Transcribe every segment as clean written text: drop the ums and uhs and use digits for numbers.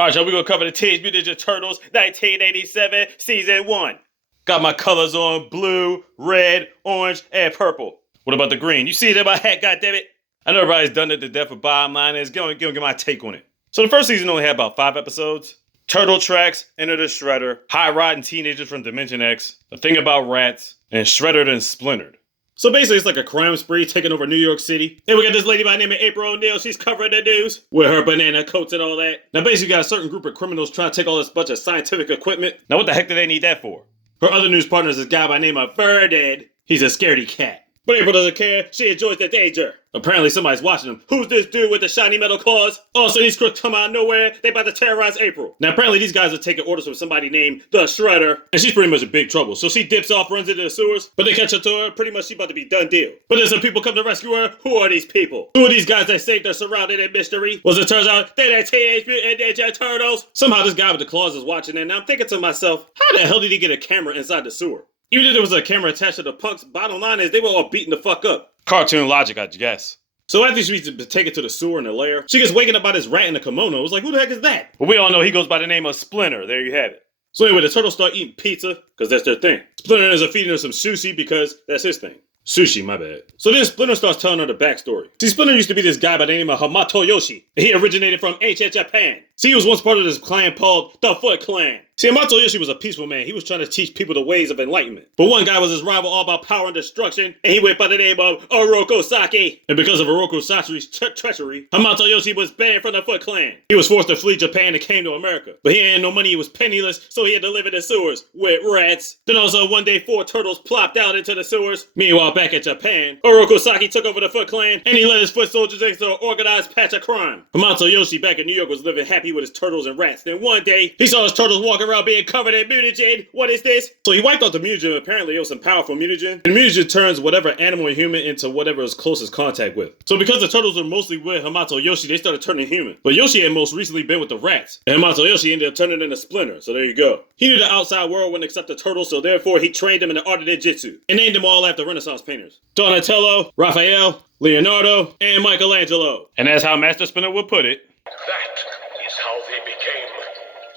Alright, y'all, we're gonna cover the Teenage Mutant Ninja Turtles 1987 Season 1. Got my colors on blue, red, orange, and purple. What about the green? You see it in my hat, goddammit? I know everybody's done it to death, but bottom line is, gonna get my take on it. So the first season only had about 5 episodes. Turtle Tracks, Enter the Shredder, High Riding Teenagers from Dimension X, A Thing About Rats, and Shreddered and Splintered. So basically, it's like a crime spree taking over New York City. And we got this lady by the name of April O'Neil. She's covering the news with her banana coats and all that. Now basically, you got a certain group of criminals trying to take all this bunch of scientific equipment. Now what the heck do they need that for? Her other news partner is this guy by the name of Ferdinand. He's a scaredy cat. But April doesn't care. She enjoys the danger. Apparently somebody's watching him. Who's this dude with the shiny metal claws? Oh, so these crooks come out of nowhere. They about to terrorize April. Now apparently these guys are taking orders from somebody named the Shredder. And she's pretty much in big trouble. So she dips off, runs into the sewers. But they catch up to her. Pretty much she about to be done deal. But then some people come to rescue her. Who are these people? Who are these guys that saved her surrounded in mystery? Well, as it turns out, they're the Teenage Mutant Ninja Turtles. Somehow this guy with the claws is watching and I'm thinking to myself, how the hell did he get a camera inside the sewer? Even if there was a camera attached to the punks, bottom line is they were all beating the fuck up. Cartoon logic, I guess. So after she reaches to take it to the sewer in the lair, she gets waking up by this rat in a kimono. It was like, who the heck is that? Well, we all know he goes by the name of Splinter. There you have it. So anyway, the turtles start eating pizza, because that's their thing. Splinter ends up feeding her some sushi, because that's his thing. Sushi, my bad. So then Splinter starts telling her the backstory. See, Splinter used to be this guy by the name of Hamato Yoshi. And he originated from ancient Japan. See, he was once part of this clan called the Foot Clan. See, Hamato Yoshi was a peaceful man. He was trying to teach people the ways of enlightenment. But one guy was his rival all about power and destruction, and he went by the name of Oroku Saki. And because of Oroku Saki's treachery, Hamato Yoshi was banned from the Foot Clan. He was forced to flee Japan and came to America. But he had no money, he was penniless, so he had to live in the sewers with rats. Then also one day 4 turtles plopped out into the sewers. Meanwhile, back in Japan, Oroku Saki took over the Foot Clan, and he led his foot soldiers into an organized patch of crime. Hamato Yoshi back in New York was living happy with his turtles and rats. Then one day, he saw his turtles walking around being covered in mutagen. What is this? So he wiped out the mutagen. Apparently it was some powerful mutagen. And mutagen turns whatever animal or human into whatever is closest contact with. So because the turtles were mostly with Hamato Yoshi, they started turning human. But Yoshi had most recently been with the rats. And Hamato Yoshi ended up turning into Splinter. So there you go. He knew the outside world wouldn't accept the turtles, so therefore he trained them in the art of ninjutsu. And named them all after Renaissance painters. Donatello, Raphael, Leonardo, and Michelangelo. And that's how Master Splinter would put it. That is how they became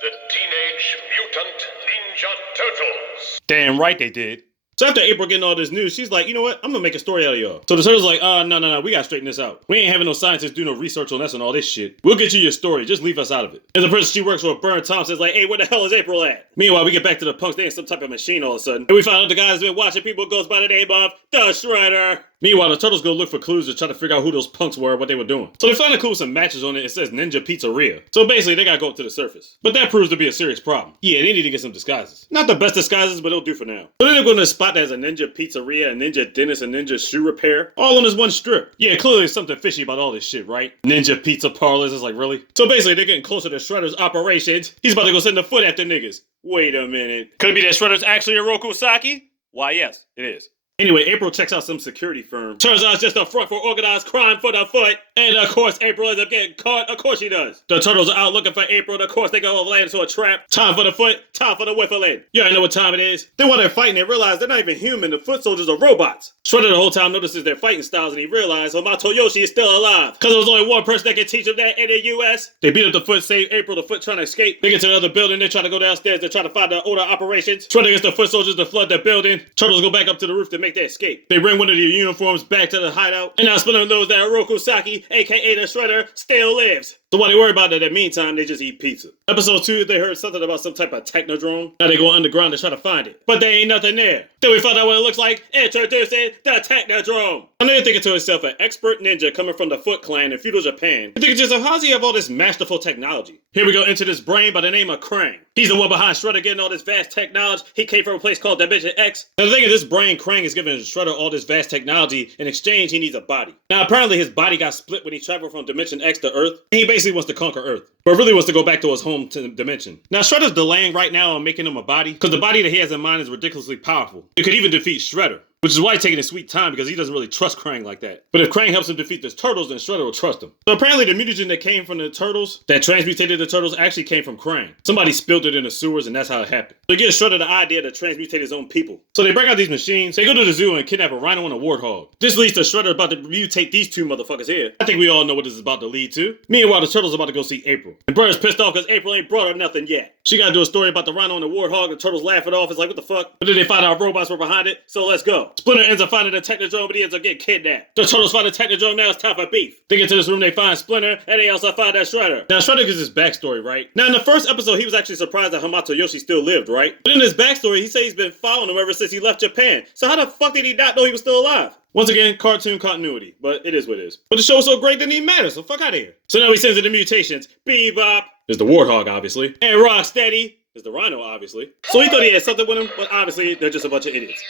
the Teenage Mutant Ninja Turtles. Damn right they did. So after April getting all this news, she's like, you know what? I'm gonna make a story out of y'all. So the turtles like, no, we gotta straighten this out. We ain't having no scientists do no research on us and all this shit. We'll get you your story, just leave us out of it. And the person she works for, Burn Thompson, is like, hey, where the hell is April at? Meanwhile, we get back to the punks, they in some type of machine all of a sudden. And we find out the guy's been watching people goes by the name of the Shredder. Meanwhile, the turtles go look for clues to try to figure out who those punks were and what they were doing. So they find a clue with some matches on it. It says Ninja Pizzeria. So basically, they gotta go up to the surface. But that proves to be a serious problem. Yeah, they need to get some disguises. Not the best disguises, but it'll do for now. So then they're going to a spot that has a Ninja Pizzeria, a Ninja Dentist, and Ninja Shoe Repair. All on this one strip. Yeah, clearly there's something fishy about all this shit, right? Ninja Pizza Parlors is like, really? So basically, they're getting closer to Shredder's operations. He's about to go send the foot after niggas. Wait a minute. Could it be that Shredder's actually Oroku Saki? Why, yes, it is. Anyway, April checks out some security firm. Turns out it's just a front for organized crime for the foot. And of course, April ends up getting caught. Of course she does. The turtles are out looking for April. And of course, they go land into a trap. Time for the foot. Time for the whiffling. You already know what time it is. Then while they're fighting, they realize they're not even human. The foot soldiers are robots. Shredder the whole time notices their fighting styles and he realizes Hamato Yoshi is still alive. Because there was only one person that can teach him that in the US. They beat up the foot, save April, the foot trying to escape. They get to the other building. They try to go downstairs. They try to find the order operations. Shredder gets the foot soldiers to flood the building. Turtles go back up to the roof to make their escape. They bring one of their uniforms back to the hideout. And now Splinter knows that Oroku Saki, aka the Shredder, still lives. So while they worry about it, in the meantime, they just eat pizza. Episode 2, they heard something about some type of technodrome. Now they go underground to try to find it. But there ain't nothing there. Then we find out what it looks like. Introducing the technodrome. I know you're thinking to yourself, an expert ninja coming from the Foot Clan in feudal Japan. You're thinking to yourself, how does he have all this masterful technology? Here we go into this brain by the name of Krang. He's the one behind Shredder getting all this vast technology. He came from a place called Dimension X. And the thing is, this brain, Krang, is giving Shredder all this vast technology. In exchange, he needs a body. Now, apparently his body got split when he traveled from Dimension X to Earth. And he basically wants to conquer Earth, but really wants to go back to his home dimension. Now, Shredder's delaying right now on making him a body, because the body that he has in mind is ridiculously powerful. It could even defeat Shredder. which is why he's taking his sweet time because he doesn't really trust Krang like that. But if Krang helps him defeat the Turtles, then Shredder will trust him. So apparently the mutagen that came from the Turtles, that transmutated the Turtles, actually came from Krang. Somebody spilled it in the sewers and that's how it happened. So it gives Shredder the idea to transmutate his own people. So they break out these machines, they go to the zoo and kidnap a rhino and a warthog. This leads to Shredder about to mutate these two motherfuckers here. I think we all know what this is about to lead to. Meanwhile, the Turtles are about to go see April. And Brother's pissed off because April ain't brought her nothing yet. She gotta do a story about the rhino and the warthog, the Turtles laugh it off, it's like, what the fuck? But then they find out robots were behind it, so let's go. Splinter ends up finding the Technodrome, but he ends up getting kidnapped. The Turtles find the Technodrome, now it's time for beef. They get to this room, they find Splinter, and they also find that Shredder. Now Shredder gives his backstory, right? Now in the first episode, he was actually surprised that Hamato Yoshi still lived, right? But in his backstory, he said he's been following him ever since he left Japan. So how the fuck did he not know he was still alive? Once again, cartoon continuity, but it is what it is. But the show was so great, didn't even matter, so fuck out of here. So now he sends in the mutations. Bebop is the warthog, obviously. And Rocksteady is the rhino, obviously. So he thought he had something with him, but obviously they're just a bunch of idiots.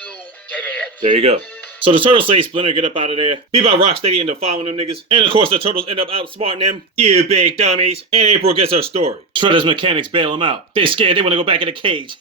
There you go. So the Turtles say, Splinter, get up out of there. Bebop, Rocksteady end up following them niggas. And of course the Turtles end up outsmarting them. You big dummies. And April gets her story. Shredder's mechanics bail him out. They're scared, they want to go back in the cage.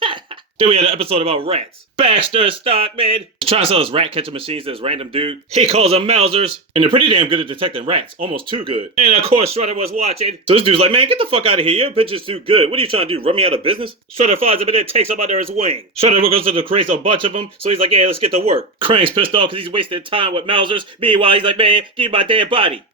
Then we had an episode about rats. Baxter Stockman trying to sell his rat catcher machines to this random dude. He calls them Mousers, and they're pretty damn good at detecting rats. Almost too good. And of course, Shredder was watching. So this dude's like, man, get the fuck out of here. Your bitch is too good. What are you trying to do? Run me out of business? Shredder finds him and then takes him under his wing. Shredder goes to the create a bunch of them, so he's like, yeah, let's get to work. Krang's pissed off because he's wasting time with Mousers. Meanwhile, he's like, man, give me my damn body.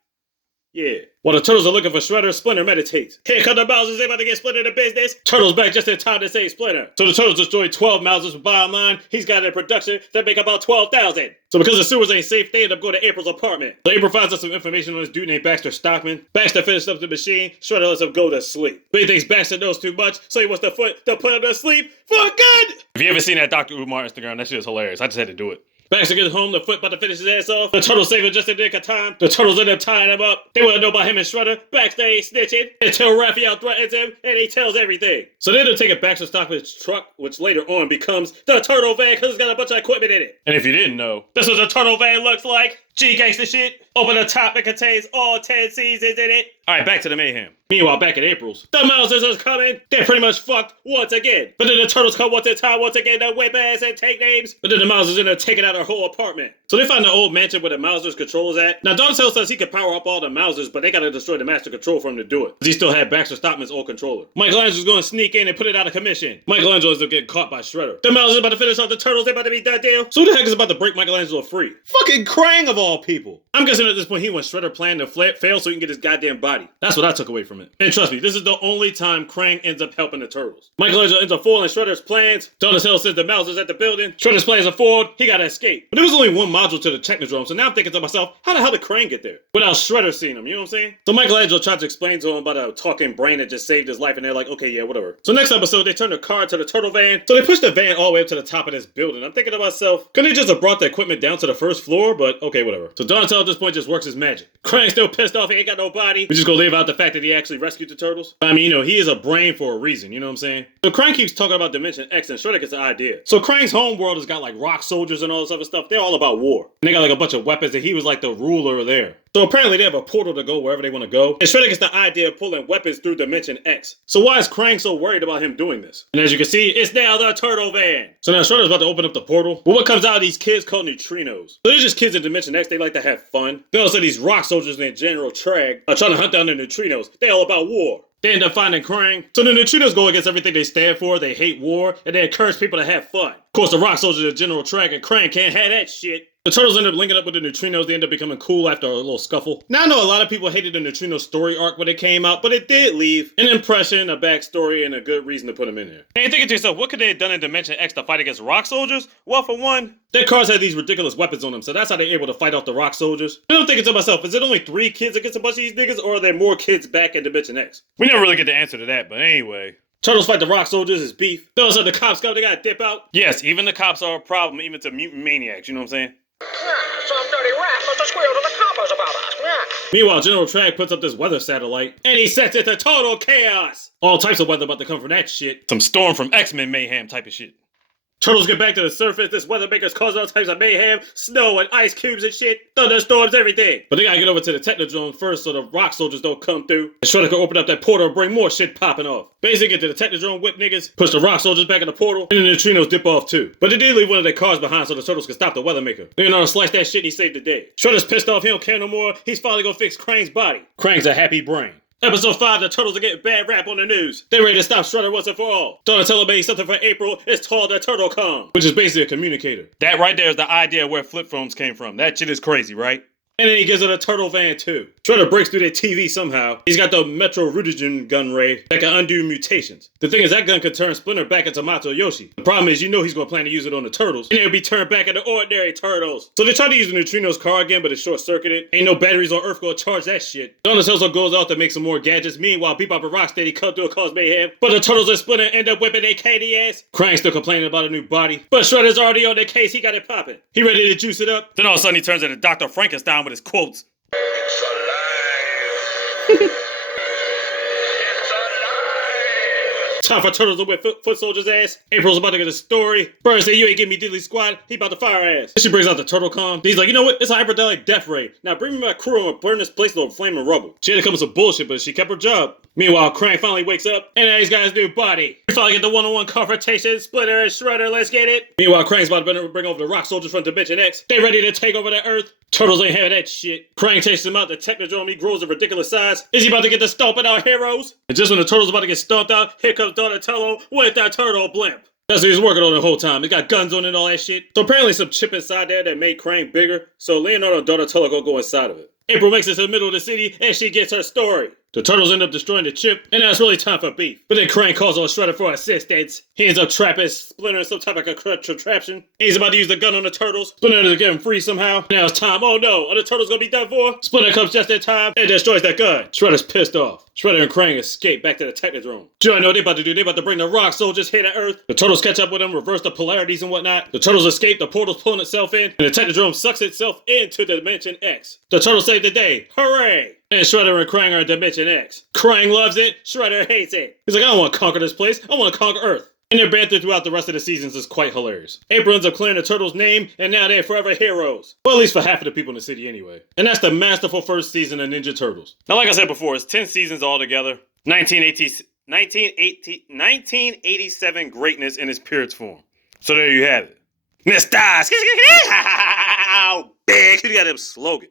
Yeah. While the Turtles are looking for Shredder, Splinter meditates. Here come the Mousers, they about to get Splinter to business. Turtles back just in time to save Splinter. So the Turtles destroyed 12 Mousers, but bottom line, he's got in production that make about 12,000. So because the sewers ain't safe, they end up going to April's apartment. So April finds out some information on this dude named Baxter Stockman. Baxter finished up the machine, Shredder lets him go to sleep. But he thinks Baxter knows too much, so he wants to put him to sleep for good. If you ever seen that Dr. Umar Instagram, that shit is hilarious. I just had to do it. Baxter gets home, the Foot about to finish his ass off. The Turtles save him just in the nick of time. The Turtles end up tying him up. They want to know about him and Shredder. Baxter ain't snitching until Raphael threatens him and he tells everything. So they end up taking Baxter Stockman's truck, which later on becomes the Turtle Van because it's got a bunch of equipment in it. And if you didn't know, this is what a Turtle Van looks like. G-gangsta shit. Open the top, it contains all 10 seasons in it. Alright, back to the mayhem. Meanwhile, back at April's, the Mousers is coming. They're pretty much fucked once again. But then the Turtles come once at a time, once again, to whip ass and take names. But then the Mousers end up taking out her whole apartment. So they find the old mansion where the Mousers control is at. Now, Donatello says he can power up all the Mousers, but they gotta destroy the master control for him to do it. Because he still had Baxter Stockman's old controller. Michelangelo's gonna sneak in and put it out of commission. Michelangelo ends up getting caught by Shredder. The Mousers about to finish off the Turtles, they about to be done deal. So who the heck is about to break Michelangelo free? Fucking Krang of all people. I'm guessing at this point he wants Shredder plan to fail so he can get his goddamn body. That's what I took away from it. And trust me, this is the only time Krang ends up helping the Turtles. Michelangelo ends up foiling Shredder's plans. Donatello sends the Mousers at the building. Shredder's plans are foiled. He gotta escape. But there was only one module to the Technodrome, so now I'm thinking to myself, how the hell did Krang get there? Without Shredder seeing him, you know what I'm saying? So Michelangelo tries to explain to him about a talking brain that just saved his life, and they're like, okay, yeah, whatever. So next episode, they turn the car to the Turtle Van. So they push the van all the way up to the top of this building. I'm thinking to myself, couldn't they just have brought the equipment down to the first floor? But okay, whatever. So Donatello at this point just works his magic. Krang's still pissed off, he ain't got no body. We just gonna leave out the fact that he actually rescued the Turtles. I mean, you know, he is a brain for a reason, you know what I'm saying? So Krang keeps talking about Dimension X and Shredder gets the idea. So Krang's home world has got like rock soldiers and all this other stuff. They're all about war. And they got like a bunch of weapons and he was like the ruler there. So apparently they have a portal to go wherever they want to go. And Shredder gets the idea of pulling weapons through Dimension X. So why is Krang so worried about him doing this? And as you can see, it's now the Turtle Van. So now Shredder's about to open up the portal. But what comes out of these kids called neutrinos? So they're just kids in Dimension X. They like to have fun. They also these rock soldiers named General Trag are trying to hunt down the neutrinos. They're all about war. They end up finding Krang. So the neutrinos go against everything they stand for. They hate war and they encourage people to have fun. Of course, the rock soldiers are General Trag and Krang can't have that shit. The Turtles end up linking up with the neutrinos. They end up becoming cool after a little scuffle. Now I know a lot of people hated the neutrino story arc when it came out, but it did leave an impression, a backstory, and a good reason to put them in there. And you're thinking to yourself, what could they have done in Dimension X to fight against rock soldiers? Well, for one, their cars had these ridiculous weapons on them, so that's how they're able to fight off the rock soldiers. And I'm thinking to myself, is it only 3 kids against a bunch of these niggas, or are there more kids back in Dimension X? We never really get the answer to that, but anyway. Turtles fight the rock soldiers, it's beef. Those are the cops come, they gotta dip out. Yes, even the cops are a problem, even to mutant maniacs, you know what I'm saying? Some dirty rat must have squealed to the coppers about us. Meanwhile, General Trag puts up this weather satellite, and he sets it to total chaos. All types of weather about to come from that shit. Some Storm from X-Men mayhem type of shit. Turtles get back to the surface. This weathermaker's causing all types of mayhem, snow and ice cubes and shit, thunderstorms, everything. But they gotta get over to the Technodrome first so the rock soldiers don't come through. And Shredder can open up that portal and bring more shit popping off. Basically get to the Technodrome, whip niggas, push the rock soldiers back in the portal, and the neutrinos dip off too. But they did leave one of their cars behind so the Turtles can stop the weathermaker. Leonardo sliced that shit and he saved the day. Shredder's pissed off, he don't care no more. He's finally gonna fix Krang's body. Krang's a happy brain. Episode 5, the Turtles are getting bad rap on the news. They're ready to stop Shredder once and for all. Donatello made something for April. It's called the TurtleCom, which is basically a communicator. That right there is the idea of where flip phones came from. That shit is crazy, right? And then he gives it a turtle van too. Shredder breaks through their TV somehow. He's got the Metro Rudigen gun ray that can undo mutations. The thing is, that gun could turn Splinter back into Mato Yoshi. The problem is, you know he's gonna plan to use it on the Turtles, and they'll be turned back into ordinary Turtles. So they tried to use the Neutrinos car again, but it's short-circuited. Ain't no batteries on Earth gonna charge that shit. Donatello goes out to make some more gadgets. Meanwhile, Bebop and Rocksteady come through and cause mayhem. But the Turtles and Splinter end up whipping their candy ass. Krang's still complaining about a new body. But Shredder's already on their case. He got it popping. He ready to juice it up. Then all of a sudden he turns into Dr. Frankenstein with his quotes. It's alive! It's alive! Time for Turtles to whip foot soldiers' ass. April's about to get a story. Bird said, you ain't give me diddly squad. He about to fire ass. Then she brings out the TurtleCom. He's like, you know what? It's a hyperdelic death ray. Now bring me my crew and we'll burn this place to flaming rubble. She had to come with some bullshit, but she kept her job. Meanwhile, Krang finally wakes up, and now he's got his new body. We finally get the one-on-one confrontation. Splinter and Shredder, let's get it. Meanwhile, Krang's about to bring over the rock soldiers from Dimension X. They ready to take over the Earth. Turtles ain't having that shit. Krang takes him out the Technodrome. He grows a ridiculous size. Is he about to get the stomping out heroes? And just when the Turtles about to get stomped out, here comes Donatello with that turtle blimp. That's what he's working on the whole time. He got guns on it and all that shit. So apparently some chip inside there that made Krang bigger. So Leonardo and Donatello go inside of it. April makes it to the middle of the city and she gets her story. The Turtles end up destroying the chip, and now it's really time for beef. But then Krang calls on Shredder for assistance. He ends up trapping Splinter in some type of contraption. He's about to use the gun on the Turtles. Splinter ends up getting free somehow. Now it's time. Oh no, are the Turtles gonna be done for? Splinter comes just in time and destroys that gun. Shredder's pissed off. Shredder and Krang escape back to the Technodrome. Do I know what they about to do? They about to bring the rock soldiers here to Earth. The Turtles catch up with them, reverse the polarities and whatnot. The Turtles escape, the portal's pulling itself in, and the Technodrome sucks itself into Dimension X. The Turtles save the day. Hooray! And Shredder and Krang are in Dimension X. Krang loves it, Shredder hates it. He's like, I don't want to conquer this place, I want to conquer Earth. And their banter throughout the rest of the seasons is quite hilarious. April ends up clearing the Turtles' name, and now they're forever heroes. Well, at least for half of the people in the city anyway. And that's the masterful first season of Ninja Turtles. Now, like I said before, it's 10 seasons altogether. 1987 greatness in its purest form. So there you have it. Nestas! Big! You got them slogan.